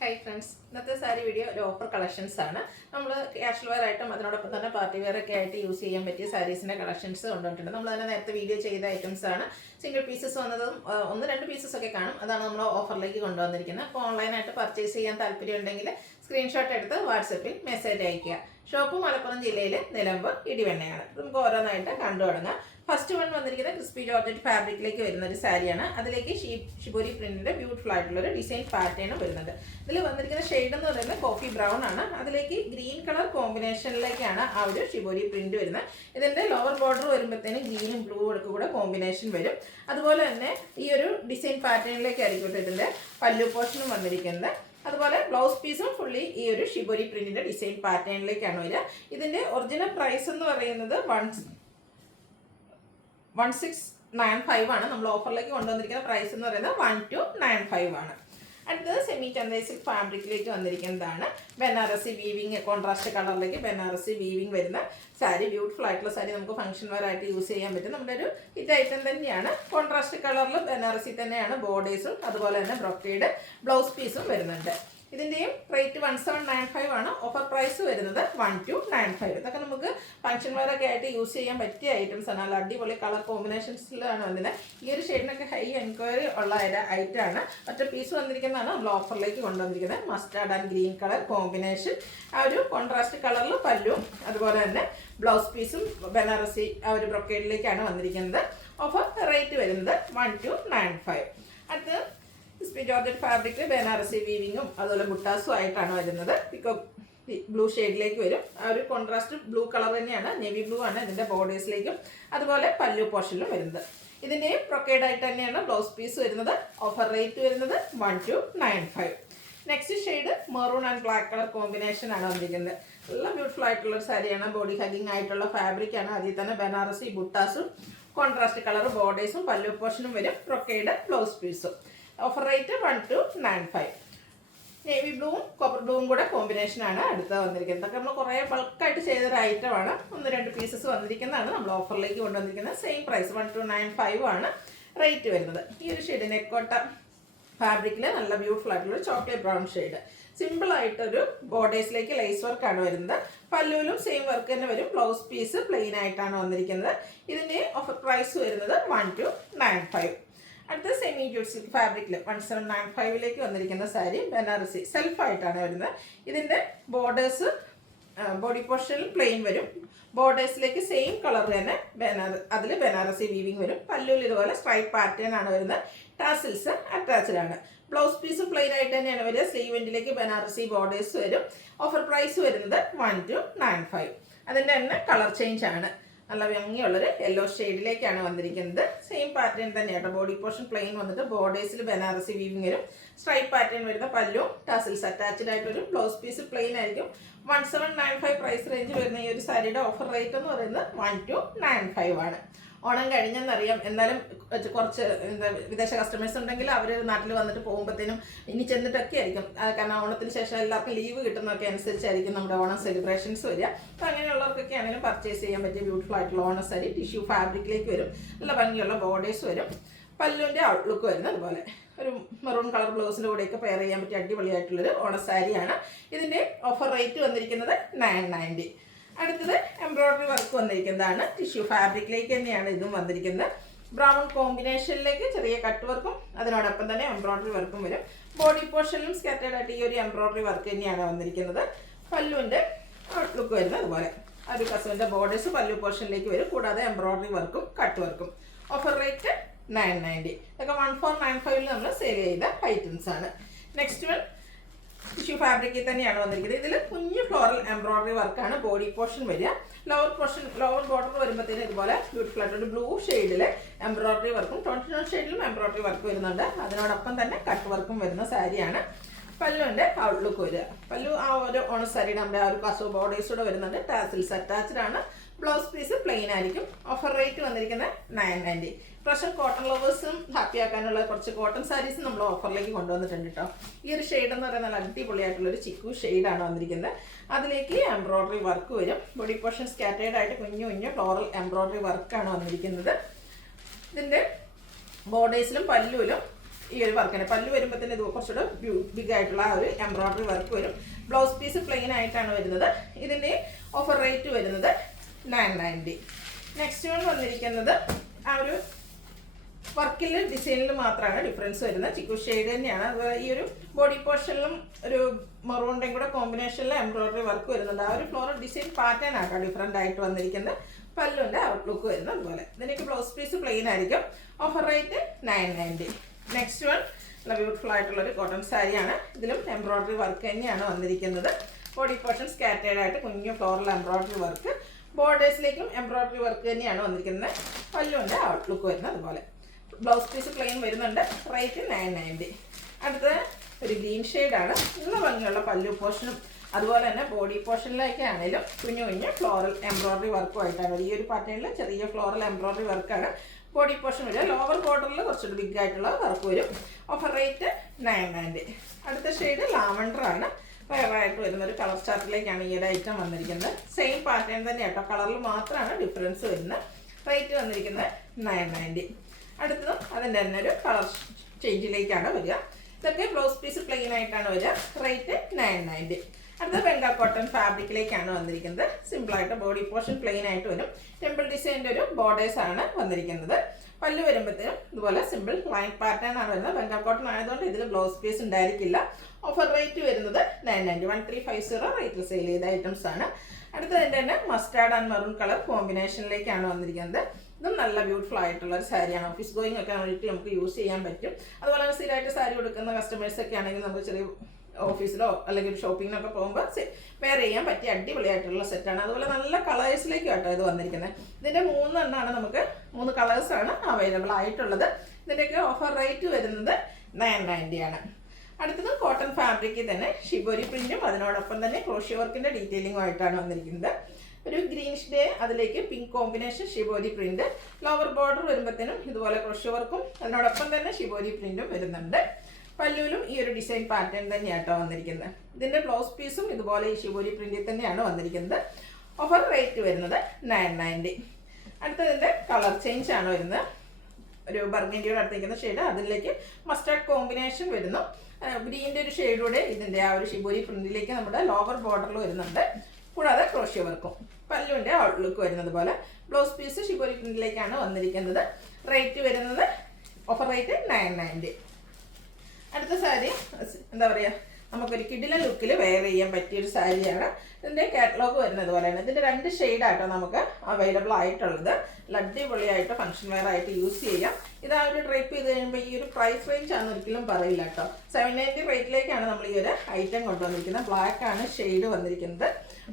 Hi friends, ഇന്നത്തെ sari video ഒരു offer collections ആണ്. നമ്മൾ ക്യാഷ്വൽ വെയർ ആയിട്ടും അതിനോടൊപ്പം തന്നെ പാർട്ടി വെയർ ഒക്കെ ആയിട്ട് യൂസ് ചെയ്യാൻ പറ്റിയ സാരീസിൻ്റെ കളക്ഷൻസ് കൊണ്ടുവന്നിട്ടുണ്ട്. നമ്മൾ തന്നെ നേരത്തെ വീഡിയോ ചെയ്ത ഐറ്റംസ് ആണ്. സിംഗിൾ പീസസ് വന്നതും ഒന്ന് രണ്ട് പീസസ് ഒക്കെ കാണും. അതാണ് നമ്മൾ ഓഫറിലേക്ക് കൊണ്ടുവന്നിരിക്കുന്നത്. അപ്പോൾ ഓൺലൈനായിട്ട് പർച്ചേസ് ചെയ്യാൻ താല്പര്യം ഉണ്ടെങ്കിൽ സ്ക്രീൻഷോട്ട് എടുത്ത് വാട്സപ്പിൽ മെസ്സേജ് അയയ്ക്കുക. ഷോപ്പ് മലപ്പുറം ജില്ലയിൽ നിലമ്പൂർ ഇടിവെണ്ണയാണ്. നമുക്ക് ഓരോന്നായിട്ട് കണ്ടു തുടങ്ങാം. ഫസ്റ്റ് വൺ വന്നിരിക്കുന്നത് ക്രിസ്പി ജോർജറ്റ് ഫാബ്രിക്കിലേക്ക് വരുന്ന ഒരു സാരിയാണ്. അതിലേക്ക് ഷിബോരി പ്രിന്റിന്റെ ബ്യൂട്ടിഫുൾ ആയിട്ടുള്ള ഒരു ഡിസൈൻ പാറ്റേണും വരുന്നുണ്ട്. ഇതിൽ വന്നിരിക്കുന്ന ഷെയ്ഡ് എന്ന് പറയുന്നത് കോഫി ബ്രൗൺ ആണ്. അതിലേക്ക് ഗ്രീൻ കളർ കോമ്പിനേഷനിലേക്കാണ് ആ ഒരു ഷിബോരി പ്രിന്റ് വരുന്നത്. ഇതിന്റെ ലോവർ ബോർഡർ വരുമ്പോഴത്തേനും ഗ്രീനും ബ്ലൂ ഒക്കെ കൂടെ കോമ്പിനേഷൻ വരും. അതുപോലെ തന്നെ ഈ ഒരു ഡിസൈൻ പാറ്റേണിലേക്കായിരിക്കും ഇതിന്റെ പല്ലു പോർഷനും വന്നിരിക്കുന്നത്. അതുപോലെ ബ്ലൗസ് പീസും ഫുള്ളി ഈ ഒരു ഷിബോരി പ്രിന്റിന്റെ ഡിസൈൻ പാറ്റേണിലേക്കാണ് വരിക. ഇതിന്റെ ഒറിജിനൽ പ്രൈസ് എന്ന് പറയുന്നത് 1695 ആണ്. നമ്മൾ ഓഫറിലേക്ക് കൊണ്ടുവന്നിരിക്കുന്ന പ്രൈസ് എന്ന് പറയുന്നത് 1295 ആണ്. അടുത്തത് സെമി ചന്തേസിൽ ഫാബ്രിക്കിലേക്ക് വന്നിരിക്കുന്നതാണ്. ബനാറസി വീവിങ്, കോൺട്രാസ്റ്റ് കളറിലേക്ക് ബനാറസി വീവിങ് വരുന്ന സാരി. ബ്യൂട്ടിഫുൾ ആയിട്ടുള്ള സാരി, നമുക്ക് ഫംഗ്ഷൻ വെയർ ആയിട്ട് യൂസ് ചെയ്യാൻ പറ്റും. നമ്മുടെ ഒരു ഹിറ്റ് ഐറ്റം തന്നെയാണ്. കോൺട്രാസ്റ്റ് കളറിൽ ബനാറസി തന്നെയാണ് ബോർഡേഴ്സും അതുപോലെ തന്നെ ബ്രൊക്കേഡ് ബ്ലൗസ് പീസും വരുന്നുണ്ട്. ഇതിൻ്റെയും റേറ്റ് 1795 ആണ്. ഓഫർ പ്രൈസ് വരുന്നത് 1295. ഇതൊക്കെ നമുക്ക് ഫംഗ്ഷൻ വെയർ ഒക്കെ ആയിട്ട് യൂസ് ചെയ്യാൻ പറ്റിയ ഐറ്റംസ് ആണ്. നല്ല അടിപൊളി കളർ കോമ്പിനേഷൻസിലാണ് വന്നത്. ഈ ഒരു ഷെയ്ഡിനൊക്കെ ഹൈ എൻക്വയറി ഉള്ള ഐറ്റം ആണ്. ഒറ്റ പീസ് വന്നിരിക്കുന്നതാണ് നമ്മൾ ഓഫറിലേക്ക് കൊണ്ടുവന്നിരിക്കുന്നത്. Mustard and green colour combination. ആ ഒരു കോൺട്രാസ്റ്റ് കളറിൽ പല്ലും അതുപോലെ തന്നെ ബ്ലൗസ് പീസും ബനാറസി ആ ഒരു ബ്രൊക്കേഡിലേക്കാണ് വന്നിരിക്കുന്നത്. ഓഫർ റേറ്റ് വരുന്നത് 1295. അടുത്ത് ജോർജറ്റ് ഫാബ്രിക് ബനാറസി വീവിങ്ങും അതുപോലെ ബുട്ടാസും ആയിട്ടാണ് വരുന്നത്. ബ്ലൂ ഷെയ്ഡിലേക്ക് വരും. ആ ഒരു കോൺട്രാസ്റ്റ് ബ്ലൂ കളർ തന്നെയാണ്. നേവി ബ്ലൂ ആണ് ഇതിന്റെ ബോർഡേഴ്സിലേക്കും അതുപോലെ പല്ലു പോർഷനിലും വരുന്നത്. ഇതിന്റെയും പ്രൊക്കേഡ് ആയിട്ട് തന്നെയാണ് ബ്ലൗസ് പീസ് വരുന്നത്. ഓഫർ റേറ്റ് വരുന്നത് 1295. Next shade maroon and black colour combination ആണ് വന്നിരിക്കുന്നത്. നല്ല ബ്യൂട്ടിഫുൾ ആയിട്ടുള്ള ഒരു സാരിയാണ്. ബോഡി ഹഗിങ് ആയിട്ടുള്ള ഫാബ്രിക് ആണ്. അതിൽ തന്നെ ബനാറസി ബുട്ടാസും കോൺട്രാസ്റ്റ് കളർ ബോർഡേഴ്സും പല്ലു പോർഷനും വരും. പ്രൊക്കേഡ് ബ്ലൗസ് പീസും. Offer rate 1295. നേവി ബ്ലൂവും കോപ്പർ ബ്ലൂവും കൂടെ കോമ്പിനേഷനാണ് അടുത്ത് വന്നിരിക്കുന്നത്. ഇതൊക്കെ നമ്മൾ കുറേ ബൾക്കായിട്ട് ചെയ്തൊരു ഐറ്റമാണ്. ഒന്ന് രണ്ട് പീസസ് വന്നിരിക്കുന്നതാണ് നമ്മൾ ഓഫറിലേക്ക് കൊണ്ടുവന്നിരിക്കുന്നത്. സെയിം പ്രൈസ് 1295 ആണ് റേറ്റ് വരുന്നത്. ഈ ഒരു ഷെയ്ഡ് നെക്കോട്ട ഫാബ്രിക്കിൽ നല്ല ബ്യൂട്ടിഫുൾ ആയിട്ടുള്ള ചോക്ലേറ്റ് ബ്രൗൺ ഷെയ്ഡ്. സിമ്പിൾ ആയിട്ടൊരു ബോർഡേഴ്സിലേക്ക് ലേസ് വർക്കാണ് വരുന്നത്. പല്ലുവിലും സെയിം വർക്ക് തന്നെ വരും. ബ്ലൗസ് പീസ് പ്ലെയിൻ ആയിട്ടാണ് വന്നിരിക്കുന്നത്. ഇതിൻ്റെ ഓഫർ പ്രൈസ് വരുന്നത് 1295. അടുത്ത സെമി ജൂട്ട് സിൽക്ക് ഫാബ്രിക്കിൽ 1795 വന്നിരിക്കുന്ന സാരി. ബനാറസി സെൽഫായിട്ടാണ് വരുന്നത്. ഇതിൻ്റെ ബോർഡേഴ്സ് ബോഡി പോർഷനിൽ പ്ലെയിൻ വരും. ബോർഡേഴ്സിലേക്ക് സെയിം കളർ തന്നെ അതിൽ ബനാറസി വീവിങ് വരും. പല്ലുവിൽ ഇതുപോലെ സ്ട്രൈപ്പ് പാറ്റേൺ ആണ് വരുന്നത്. ടാസിൽസ് അറ്റാച്ച്ഡ് ആണ്. ബ്ലൗസ് പീസ് പ്ലെയിൻ ആയിട്ട് തന്നെയാണ് വരിക. സ്ലീവ് എൻഡിലേക്ക് ബനാറസി ബോർഡേഴ്സ് വരും. ഓഫർ പ്രൈസ് വരുന്നത് 1295. അതിൻ്റെ തന്നെ കളർ ചേഞ്ച് ആണ്. നല്ല ഭംഗിയുള്ളൊരു യെല്ലോ ഷെയ്ഡിലേക്കാണ് വന്നിരിക്കുന്നത്. സെയിം പാറ്റേൺ തന്നെയാണ്. ബോഡി പോർഷൻ പ്ലെയിൻ വന്നിട്ട് ബോർഡേഴ്സിൽ ബനാറസി വീവിങ് വരും. സ്ട്രൈപ്പ് പാറ്റേൺ വരുന്ന പല്ലും ടാസിൽസ് അറ്റാച്ച്ഡ് ആയിട്ടൊരു ബ്ലൗസ് പീസ് പ്ലെയിൻ ആയിരിക്കും. 1795 പ്രൈസ് റേഞ്ച് വരുന്ന ഈ ഒരു സാരിയുടെ ഓഫർ റേറ്റ് എന്ന് പറയുന്നത് 1295 ആണ്. ഓണം കഴിഞ്ഞെന്നറിയാം. എന്നാലും കുറച്ച് വിദേശ കസ്റ്റമേഴ്സ് ഉണ്ടെങ്കിൽ അവർ നാട്ടിൽ വന്നിട്ട് പോകുമ്പോഴത്തേനും ഇനി ചെന്നിട്ടൊക്കെ ആയിരിക്കും. കാരണം ഓണത്തിന് ശേഷം എല്ലാവർക്കും ലീവ് കിട്ടുന്നതൊക്കെ അനുസരിച്ചായിരിക്കും നമ്മുടെ ഓണം സെലിബ്രേഷൻസ് വരിക. അപ്പോൾ അങ്ങനെയുള്ളവർക്കൊക്കെ ആണെങ്കിലും പർച്ചേസ് ചെയ്യാൻ പറ്റിയ ബ്യൂട്ടിഫുൾ ആയിട്ടുള്ള ഓണം സാരി. ടിഷ്യൂ ഫാബ്രിക്കിലേക്ക് വരും. നല്ല ഭംഗിയുള്ള ബോർഡേഴ്സ് വരും. പല്ലുവിൻ്റെ ഔട്ട്ലുക്ക് വരുന്നത് അതുപോലെ ഒരു മെറൂൺ കളർ ബ്ലൗസിൻ്റെ കൂടെയൊക്കെ പെയർ ചെയ്യാൻ പറ്റിയ അടിപൊളിയായിട്ടുള്ളൊരു ഓണസാരിയാണ്. ഇതിൻ്റെ ഓഫർ റേറ്റ് വന്നിരിക്കുന്നത് 990. അടുത്തത് എംബ്രോയ്ഡറി വർക്ക് വന്നിരിക്കുന്നതാണ്. ടിഷ്യൂ ഫാബ്രിക്കിലേക്ക് തന്നെയാണ് ഇതും വന്നിരിക്കുന്നത്. ബ്രൗൺ കോമ്പിനേഷനിലേക്ക് ചെറിയ കട്ട് വർക്കും അതിനോടൊപ്പം തന്നെ എംബ്രോയ്ഡറി വർക്കും വരും. ബോഡി പോർഷനിലും സ്കാറ്റേഡ് ആയിട്ട് ഈ ഒരു എംബ്രോയ്ഡറി വർക്ക് തന്നെയാണ് വന്നിരിക്കുന്നത്. പല്ലുവിൻ്റെ ഔട്ട്ലുക്ക് വരുന്നത് അതുപോലെ ആ ഒരു കസവിൻ്റെ ബോർഡേഴ്സ് പല്ലു പോർഷനിലേക്ക് വരും. കൂടാതെ എംബ്രോയ്ഡറി വർക്കും കട്ട് വർക്കും. Offer rate 990. ഇതൊക്കെ 1495 നമ്മൾ സെയിൽ ചെയ്ത ഐറ്റംസ് ആണ്. നെക്സ്റ്റ് വൺ ടിഷ്യൂ ഫാബ്രിക്കിൽ തന്നെയാണ് വന്നിരിക്കുന്നത്. ഇതിൽ കുഞ്ഞു ഫ്ലോറൽ എംബ്രോയ്ഡറി വർക്കാണ് ബോഡി പോർഷൻ വരിക. ലോവർ ബോർഡർ വരുമ്പോഴത്തേനും ഇതുപോലെ ബ്യൂട്ടിഫുൾ ആയിട്ടൊരു ബ്ലൂ ഷെയ്ഡിൽ എംബ്രോയ്ഡറി വർക്കും 29 ഷെയ്ഡിലും എംബ്രോയ്ഡറി വർക്ക് വരുന്നുണ്ട്. അതിനോടൊപ്പം തന്നെ കട്ട് വർക്കും വരുന്ന സാരിയാണ്. പല്ലുവിൻ്റെ ഔട്ട്ലുക്ക് വരിക. പല്ലു ആ ഒരു ഓണസാരിയുടെ നമ്മുടെ ആ ഒരു കസോ ബോർഡേഴ്സ് കൂടെ വരുന്നുണ്ട്. ടാസിൽസ് അറ്റാച്ച്ഡ് ആണ്. ബ്ലൗസ് പീസ് പ്ലെയിൻ ആയിരിക്കും. ഓഫർ റേറ്റ് വന്നിരിക്കുന്നത് 990. പ്രഷർ കോട്ടൺ ലവേഴ്സും ഹാപ്പി ആക്കാനുള്ള കുറച്ച് കോട്ടൺ സാരീസ് നമ്മൾ ഓഫറിലേക്ക് കൊണ്ടുവന്നിട്ടുണ്ട് കേട്ടോ. ഈ ഒരു ഷെയ്ഡ് എന്ന് പറയുന്നത് നല്ല അടിപൊളിയായിട്ടുള്ളൊരു ചിക്കു ഷെയ്ഡാണ് വന്നിരിക്കുന്നത്. അതിലേക്ക് എംബ്രോയ്ഡറി വർക്ക് വരും. ബോഡി പോർഷൻ സ്കാറ്റേഡ് ആയിട്ട് കുഞ്ഞു കുഞ്ഞു ഫ്ലോറൽ എംബ്രോയ്ഡറി വർക്കാണ് വന്നിരിക്കുന്നത്. ഇതിൻ്റെ ബോർഡേഴ്സിലും പല്ലുവിലും ഈ ഒരു വർക്കിന്. പല്ല് വരുമ്പോൾ തന്നെ ഇത് കുറച്ചുകൂടെ ബിഗ് ആയിട്ടുള്ള ആ ഒരു എംബ്രോയിഡറി വർക്ക് വരും. ബ്ലൗസ് പീസ് പ്ലെയിൻ ആയിട്ടാണ് വരുന്നത്. ഇതിൻ്റെ ഓഫർ റേറ്റ് വരുന്നത് 990. നെക്സ്റ്റ് വൺ വന്നിരിക്കുന്നത് ആ ഒരു വർക്കിൽ ഡിസൈനിൽ മാത്രമാണ് ഡിഫറൻസ് വരുന്നത്. ചിക്കു ഷെയ്ഡ് തന്നെയാണ്. അതുപോലെ ഈ ഒരു ബോഡി പോർഷനിലും ഒരു മെറൂണിൻ്റെയും കൂടെ കോമ്പിനേഷനിൽ എംബ്രോയിഡറി വർക്ക് വരുന്നുണ്ട്. ആ ഒരു ഫ്ലോറൽ ഡിസൈൻ പാറ്റേൺ ആക്കാം ഡിഫറെൻ്റ് ആയിട്ട് വന്നിരിക്കുന്നത്. പല്ലുവിൻ്റെ ഔട്ട്ലുക്ക് വരുന്നത് അതുപോലെ. ഇതിനൊക്കെ ബ്ലൗസ് പീസ് പ്ലെയിൻ ആയിരിക്കും. Offer rate 990. നെക്സ്റ്റ് വൺ നല്ല ബ്യൂട്ടിഫുൾ ആയിട്ടുള്ളൊരു കോട്ടൺ സാരിയാണ്. ഇതിലും എംബ്രോയിഡറി വർക്ക് തന്നെയാണ് വന്നിരിക്കുന്നത്. ബോഡി പോർഷൻ സ്കാറ്റേഡ് ആയിട്ട് കുഞ്ഞു ഫ്ലോറൽ എംബ്രോയിഡറി വർക്ക്, ബോർഡേഴ്സിലേക്കും എംബ്രോയിഡറി വർക്ക് തന്നെയാണ് വന്നിരിക്കുന്നത്. പല്ലുവിൻ്റെ ഔട്ട്ലുക്ക് വരുന്നത് അതുപോലെ. ബ്ലൗസ് പീസ് പ്ലെയിൻ വരുന്നുണ്ട്. റേറ്റ് 990. അടുത്തത് ഒരു ഗ്രീൻ ഷെയ്ഡാണ്. നല്ല ഭംഗിയുള്ള പല്ലു പോർഷനും അതുപോലെ തന്നെ ബോഡി പോർഷനിലേക്കാണെങ്കിലും കുഞ്ഞു കുഞ്ഞു ഫ്ലോറൽ എംബ്രോയിഡറി വർക്കുമായിട്ടാണ്. ഈ ഒരു പാറ്റേണിൽ ചെറിയ ഫ്ലോറൽ എംബ്രോയിഡറി വർക്കാണ് ബോഡി പോർഷൻ വരിക. ലോവർ ബോർഡറിൽ കുറച്ചുകൂടി ബിഗ് ആയിട്ടുള്ള വർക്ക് വരും. Offer rate 990. അടുത്ത ഷെയ്ഡ് ലാവണ്ടർ ആണ്. റയറായിട്ട് വരുന്ന ഒരു കളർ ചാർട്ടിലേക്കാണ് ഈ ഒരു ഐറ്റം വന്നിരിക്കുന്നത്. സെയിം പാറ്റേൺ തന്നെ കേട്ടോ, കളറിൽ മാത്രമാണ് ഡിഫറൻസ് വരുന്നത്. റേറ്റ് വന്നിരിക്കുന്നത് 990. അടുത്തതും അതിൻ്റെ തന്നെ ഒരു കളർ ചേഞ്ചിലേക്കാണ് വരിക. ഇതൊക്കെ ബ്ലൗസ് പീസ് പ്ലെയിൻ ആയിട്ടാണ് വരിക. റേറ്റ് 990. അടുത്ത ബംഗാൾ കോട്ടൺ ഫാബ്രിക്കിലേക്കാണ് വന്നിരിക്കുന്നത്. സിമ്പിളായിട്ട് ബോഡി പോർഷൻ പ്ലെയിൻ ആയിട്ട് വരും. ടെമ്പിൾ ഡിസൈൻ്റെ ഒരു ബോർഡേഴ്സ് ആണ് വന്നിരിക്കുന്നത്. പല്ല് വരുമ്പോഴത്തേനും ഇതുപോലെ സിമ്പിൾ ലൈൻ പാറ്റേൺ ആണ് വരുന്നത്. ബംഗാൾ കോട്ടൺ ആയതുകൊണ്ട് ഇതിൽ ബ്ലൗസ് പീസ് ഉണ്ടായിരിക്കില്ല. ഓഫർ റേറ്റ് വരുന്നത് 990. 1350 റേറ്റിൽ സെയിൽ ചെയ്ത ഐറ്റംസ് ആണ്. അടുത്തതിൻ്റെ തന്നെ മസ്റ്റാർഡ് ആൻഡ് മെറൂൺ കളർ കോമ്പിനേഷനിലേക്കാണ് വന്നിരിക്കുന്നത്. ഇതും നല്ല ബ്യൂട്ടിഫുൾ ആയിട്ടുള്ള ഒരു സാരിയാണ്. ഓഫീസ് ഗോയിങ് ഒക്കെ വേണ്ടിയിട്ട് നമുക്ക് യൂസ് ചെയ്യാൻ പറ്റും. അതുപോലെ തന്നെ സ്ഥിരമായിട്ട് സാരി കൊടുക്കുന്ന കസ്റ്റമേഴ്സൊക്കെ ആണെങ്കിൽ നമുക്ക് ചെറിയ ഓഫീസിലോ അല്ലെങ്കിൽ ഷോപ്പിങ്ങിനൊക്കെ പോകുമ്പോൾ വെയർ ചെയ്യാൻ പറ്റിയ അടിപൊളിയായിട്ടുള്ള സെറ്റാണ്. അതുപോലെ നല്ല കളേഴ്സിലേക്കും കേട്ടോ ഇത് വന്നിരിക്കുന്നത്. ഇതിൻ്റെ 3 എണ്ണമാണ് നമുക്ക് 3 കളേഴ്സാണ് അവൈലബിൾ ആയിട്ടുള്ളത്. ഇതിൻ്റെയൊക്കെ ഓഫർ റേറ്റ് വരുന്നത് 990 ആണ്. അടുത്തത് കോട്ടൺ ഫാബ്രിക്കിൽ തന്നെ ഷിബോരി പ്രിൻറ്റും അതിനോടൊപ്പം തന്നെ ക്രോഷ്യോ വർക്കിൻ്റെ ഡീറ്റെയിലിംഗും ആയിട്ടാണ് വന്നിരിക്കുന്നത്. ഒരു ഗ്രീനിഷ് ഡേ അതിലേക്ക് pink combination shibori print. Lower border വരുമ്പോഴത്തേനും ഇതുപോലെ ക്രോഷ്യോ വർക്കും അതിനോടൊപ്പം തന്നെ ഷിബോരി പ്രിൻറ്റും വരുന്നുണ്ട്. പല്ലുവിലും ഈ ഒരു ഡിസൈൻ പാറ്റേൺ തന്നെയാട്ടോ വന്നിരിക്കുന്നത്. ഇതിൻ്റെ ബ്ലൗസ് പീസും ഇതുപോലെ ഈ ഷിബോരി പ്രിൻറ്റിൽ തന്നെയാണ് വന്നിരിക്കുന്നത്. ഓഫർ റേറ്റ് വരുന്നത് 990. അടുത്തതിൻ്റെ കളർ ചേഞ്ച് ആണ് വരുന്നത്. ഒരു ബർഗൻഡിയോട് അടുത്തിരിക്കുന്ന ഷെയ്ഡ് അതിലേക്ക് മസ്റ്റാർഡ് കോമ്പിനേഷൻ വരുന്നു. ഗ്രീൻ്റെ ഒരു ഷെയ്ഡൂടെ ഇതിൻ്റെ ആ ഒരു ഷിബോരി പ്രിൻറ്റിലേക്ക് നമ്മുടെ ലോവർ ബോർഡറിൽ വരുന്നുണ്ട്. കൂടാതെ ക്രോഷ്യോ വർക്കും. പല്ലുവിൻ്റെ ഔട്ട്ലുക്ക് വരുന്നത് പോലെ. ബ്ലൗസ് പീസ് ഷിബോരി പ്രിൻറ്റിലേക്കാണ് വന്നിരിക്കുന്നത്. റേറ്റ് വരുന്നത് ഓഫർ റേറ്റ് 990. അടുത്ത സാരി എന്താ പറയുക, നമുക്കൊരു കിടിലൻ ലുക്കിൽ വെയർ ചെയ്യാൻ പറ്റിയൊരു സാരിയാണ്. ഇതിൻ്റെ കാറ്റലോഗ് വരുന്നത് പോലെയാണ്. ഇതിൻ്റെ 2 ഷെയ്ഡായിട്ടോ നമുക്ക് അവൈലബിൾ ആയിട്ടുള്ളത്. അടിപൊളിയായിട്ട് ഫംഗ്ഷൻ വെയർ ആയിട്ട് യൂസ് ചെയ്യാം. ഇത് ആ ഒരു ഡ്രൈപ്പ് ചെയ്ത് കഴിയുമ്പോൾ ഈ ഒരു പ്രൈസ് റേഞ്ച് ആണെന്ന് ഒരിക്കലും പറയില്ല കേട്ടോ. 790 റേറ്റിലേക്കാണ് നമ്മൾ ഈ ഒരു ഐറ്റം കൊണ്ടുവന്നിരിക്കുന്നത്. ബ്ലാക്ക് ആണ് ഷെയ്ഡ് വന്നിരിക്കുന്നത്.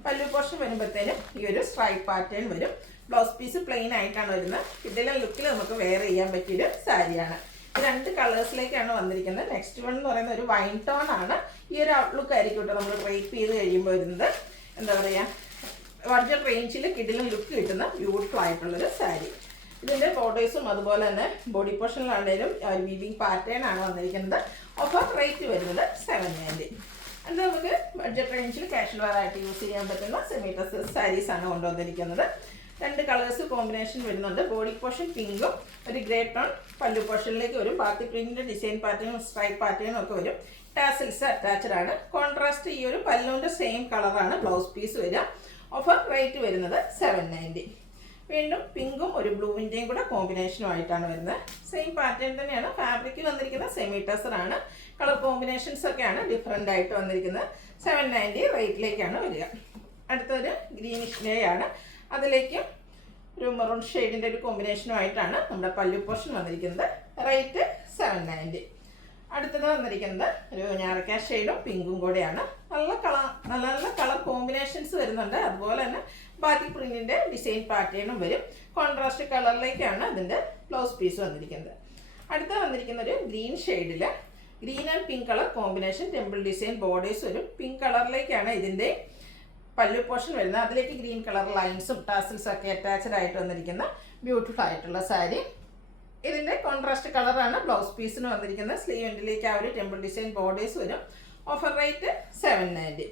പല്ലു പോർഷൻ വരുമ്പോഴത്തേനും ഈ ഒരു സ്ട്രൈപ്പ് പാറ്റേൺ വരും. ബ്ലൗസ് പീസ് പ്ലെയിൻ ആയിട്ടാണ് വരുന്നത്. കിടിലൻ ലുക്കിൽ നമുക്ക് വെയർ ചെയ്യാൻ പറ്റിയൊരു സാരിയാണ്. 2 കളേഴ്സിലേക്കാണ് വന്നിരിക്കുന്നത്. നെക്സ്റ്റ് വൺ എന്ന് പറയുന്നത് ഒരു വൈൻ ടോൺ ആണ്. ഈ ഒരു ഔട്ട്ലുക്ക് ആയിരിക്കും കേട്ടോ നമ്മൾ ഡ്രൈപ്പ് ചെയ്ത് കഴിയുമ്പോൾ വരുന്നത്. എന്താ പറയുക, ബഡ്ജറ്റ് റേഞ്ചിൽ കിടിലൻ ലുക്ക് കിട്ടുന്ന ബ്യൂട്ടിഫുൾ ആയിട്ടുള്ളൊരു സാരി. ഇതിൻ്റെ ബോർഡേഴ്സും അതുപോലെ തന്നെ ബോഡി പോർഷനിലാണെങ്കിലും വീവിങ് പാറ്റേൺ ആണ് വന്നിരിക്കുന്നത്. ഓഫർ റേറ്റ് വരുന്നത് 790. അത് നമുക്ക് ബഡ്ജറ്റ് റേഞ്ചിൽ കാഷ്വൽ വെയർ ആയിട്ട് യൂസ് ചെയ്യാൻ പറ്റുന്ന സെമി ഡ്രസ് സാരീസാണ് കൊണ്ടുവന്നിരിക്കുന്നത്. 2 കളേഴ്സ് കോമ്പിനേഷൻ വരുന്നുണ്ട്. ബോഡി പോർഷൻ പിങ്കും ഒരു ഗ്രേ ടോൺ പല്ലു പോർഷനിലേക്ക് വരും. ബാക്കി പ്രിന്റിൻ്റെ ഡിസൈൻ പാറ്റേണും സ്ട്രൈപ്പ് പാറ്റേണും ഒക്കെ വരും. ടാസിൽസ് അറ്റാച്ച്ഡ് ആണ്. കോൺട്രാസ്റ്റ് ഈ ഒരു പല്ലുവിൻ്റെ സെയിം കളറാണ് ബ്ലൗസ് പീസ് വരിക. ഓഫർ റേറ്റ് വരുന്നത് 790. വീണ്ടും പിങ്കും ഒരു ബ്ലൂവിൻ്റെയും കൂടെ കോമ്പിനേഷനുമായിട്ടാണ് വരുന്നത്. സെയിം പാറ്റേൺ തന്നെയാണ്. ഫാബ്രിക് വന്നിരിക്കുന്ന സെമി ടസറാണ്. കളർ കോമ്പിനേഷൻസ് ഒക്കെയാണ് ഡിഫറെൻ്റ് ആയിട്ട് വന്നിരിക്കുന്നത്. 790 റേറ്റിലേക്കാണ് വരിക. അടുത്തൊരു ഗ്രീനിഷ് ഡേ ആണ്. അതിലേക്ക് ഒരു മെറൂൺ ഷെയ്ഡിൻ്റെ ഒരു കോമ്പിനേഷനുമായിട്ടാണ് നമ്മുടെ പല്ലു പോർഷൻ വന്നിരിക്കുന്നത്. റേറ്റ് 790. അടുത്തത് വന്നിരിക്കുന്നത് ഒരു ഞാറക്ക ഷെയ്ഡും പിങ്കും കൂടെയാണ്. നല്ല കളർ കോമ്പിനേഷൻസ് വരുന്നുണ്ട്. അതുപോലെ തന്നെ ബാക്കി പ്രിന്റിൻ്റെ ഡിസൈൻ പാറ്റേണും വരും. കോൺട്രാസ്റ്റ് കളറിലേക്കാണ് അതിൻ്റെ ബ്ലൗസ് പീസ് വന്നിരിക്കുന്നത്. അടുത്ത വന്നിരിക്കുന്ന ഒരു ഗ്രീൻ ഷെയ്ഡിൽ green and pink colour combination temple design borders വരും. പിങ്ക് കളറിലേക്കാണ് ഇതിൻ്റെ പല്ലു പോർഷൻ വരുന്നത്. അതിലേക്ക് ഗ്രീൻ കളർ ലൈൻസും ടാസിൽസും ഒക്കെ അറ്റാച്ച്ഡ് ആയിട്ട് വന്നിരിക്കുന്ന ബ്യൂട്ടിഫുൾ ആയിട്ടുള്ള സാരി. ഇതിൻ്റെ കോൺട്രാസ്റ്റ് കളറാണ് ബ്ലൗസ് പീസിന് വന്നിരിക്കുന്നത്. സ്ലീവ് എൻഡിലേക്ക് ആ ഒരു ടെമ്പിൾ ഡിസൈൻ ബോർഡേഴ്സ് വരും. Offer rate 790.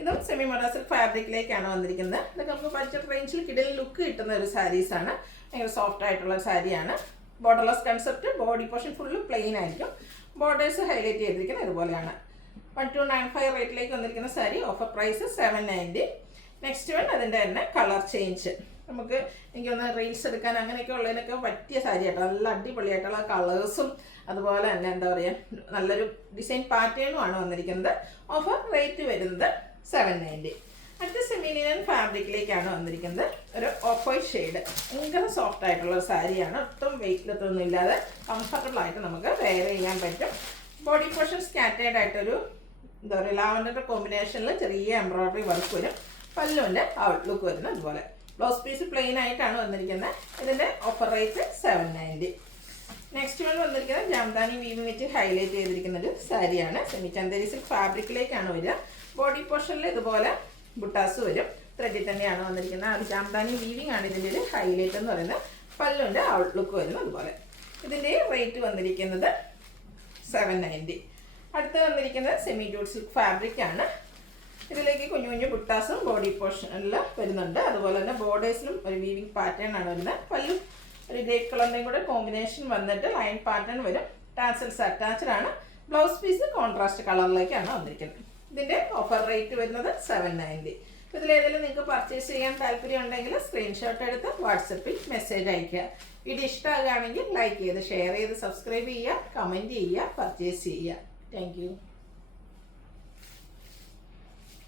ഇതും സെമി മൊഡാസിൽ ഫാബ്രിക്കിലേക്കാണ് വന്നിരിക്കുന്നത്. ഇതൊക്കെ നമുക്ക് ബഡ്ജറ്റ് റേഞ്ചിൽ കിടിലൻ ലുക്ക് കിട്ടുന്ന ഒരു സാരീസാണ്. ഭയങ്കര സോഫ്റ്റ് ആയിട്ടുള്ള സാരിയാണ്. Borderless concept. Body portion full plain ആയിരിക്കും. ബോർഡേഴ്സ് ഹൈലൈറ്റ് ചെയ്തിരിക്കുന്നത് ഇതുപോലെയാണ്. 1295 റേറ്റിലേക്ക് വന്നിരിക്കുന്ന sari. Offer price 790. Next one അതിൻ്റെ തന്നെ കളർ ചേഞ്ച്. നമുക്ക് എനിക്കൊന്ന് റീൽസ് എടുക്കാൻ അങ്ങനെയൊക്കെ ഉള്ളതിനൊക്കെ പറ്റിയ സാരി ആട്ടോ. നല്ല അടിപൊളിയായിട്ടുള്ള കളേഴ്സും അതുപോലെ തന്നെ എന്താ പറയുക, നല്ലൊരു ഡിസൈൻ പാറ്റേണുമാണ് വന്നിരിക്കുന്നത്. ഓഫർ റേറ്റ് വരുന്നത് 790. അടുത്ത സെമിലിയൻ ഫാബ്രിക്കിലേക്കാണ് വന്നിരിക്കുന്നത്. ഒരു ഓഫ് വൈറ്റ് ഷെയ്ഡ്, ഭയങ്കര സോഫ്റ്റ് ആയിട്ടുള്ള സാരിയാണ്. ഒട്ടും വെയിറ്റ്ലെത്തൊന്നും ഇല്ലാതെ കംഫർട്ടബിൾ ആയിട്ട് നമുക്ക് വെയർ ചെയ്യാൻ പറ്റും. ബോഡി പോർഷൻ സ്കാറ്റേർഡ് ആയിട്ടൊരു എന്താ പറയുക, ലാവൻഡറിൻ്റെ കോമ്പിനേഷനിൽ ചെറിയ എംബ്രോയ്ഡറി വർക്ക് വരും. പല്ലുവിൻ്റെ ഔട്ട്ലുക്ക് വരുന്നത് അതുപോലെ. ബ്ലൗസ് പീസ് പ്ലെയിൻ ആയിട്ടാണ് വന്നിരിക്കുന്നത്. ഇതിൻ്റെ ഓഫർ റേറ്റ് 790. നെക്സ്റ്റ് വൺ വന്നിരിക്കുന്നത് ജാംദാനി വീവിംഗ് വെച്ച് ഹൈലൈറ്റ് ചെയ്തിരിക്കുന്ന ഒരു സാരിയാണ്. സെമി ചന്ദേരി സിൽക്ക് ഫാബ്രിക്കിലേക്കാണ് വരിക. ബോഡി പോർഷനിൽ ഇതുപോലെ ബുട്ടാസ് വരും. ത്രെഡിൽ തന്നെയാണ് വന്നിരിക്കുന്നത്. അത് ജാംദാനി വീവിംഗ് ആണ് ഇതിൻ്റെ ഒരു ഹൈലൈറ്റ് എന്ന് പറയുന്നത്. പല്ലുവിൻ്റെ ഔട്ട്ലുക്ക് വരുന്നത് അതുപോലെ. ഇതിൻ്റെ റേറ്റ് വന്നിരിക്കുന്നത് 790. അടുത്ത് വന്നിരിക്കുന്നത് സെമി ജൂട്ട് സിൽക്ക് ഫാബ്രിക്കാണ്. ഇതിലേക്ക് കുഞ്ഞു കുഞ്ഞു ബുട്ടാസും ബോഡി പോർഷനിൽ വരുന്നുണ്ട്. അതുപോലെ തന്നെ ബോർഡേഴ്സിലും ഒരു വീവിംഗ് പാറ്റേൺ ആണ് വരുന്നത്. പല്ലും ഒരു ഗ്രേ കളറിൻ്റെയും കൂടെ കോമ്പിനേഷൻ വന്നിട്ട് ലൈൻ പാറ്റേൺ വരും. ടാസൽസ് അറ്റാച്ച്ഡ് ആണ്. ബ്ലൗസ് പീസ് കോൺട്രാസ്റ്റ് കളറിലേക്കാണ് വന്നിരിക്കുന്നത്. ഇതിൻ്റെ ഓഫർ റേറ്റ് വരുന്നത് 790. ഇതിലേതെങ്കിലും നിങ്ങൾക്ക് പർച്ചേസ് ചെയ്യാൻ താല്പര്യം ഉണ്ടെങ്കിൽ സ്ക്രീൻഷോട്ട് എടുത്ത് വാട്സപ്പിൽ മെസ്സേജ് അയയ്ക്കുക. വീഡിയോ ഇഷ്ടമാകുകയാണെങ്കിൽ ലൈക്ക് ചെയ്ത് ഷെയർ ചെയ്ത് സബ്സ്ക്രൈബ് ചെയ്യുക, കമൻറ്റ് ചെയ്യുക, പർച്ചേസ് ചെയ്യുക. Thank you.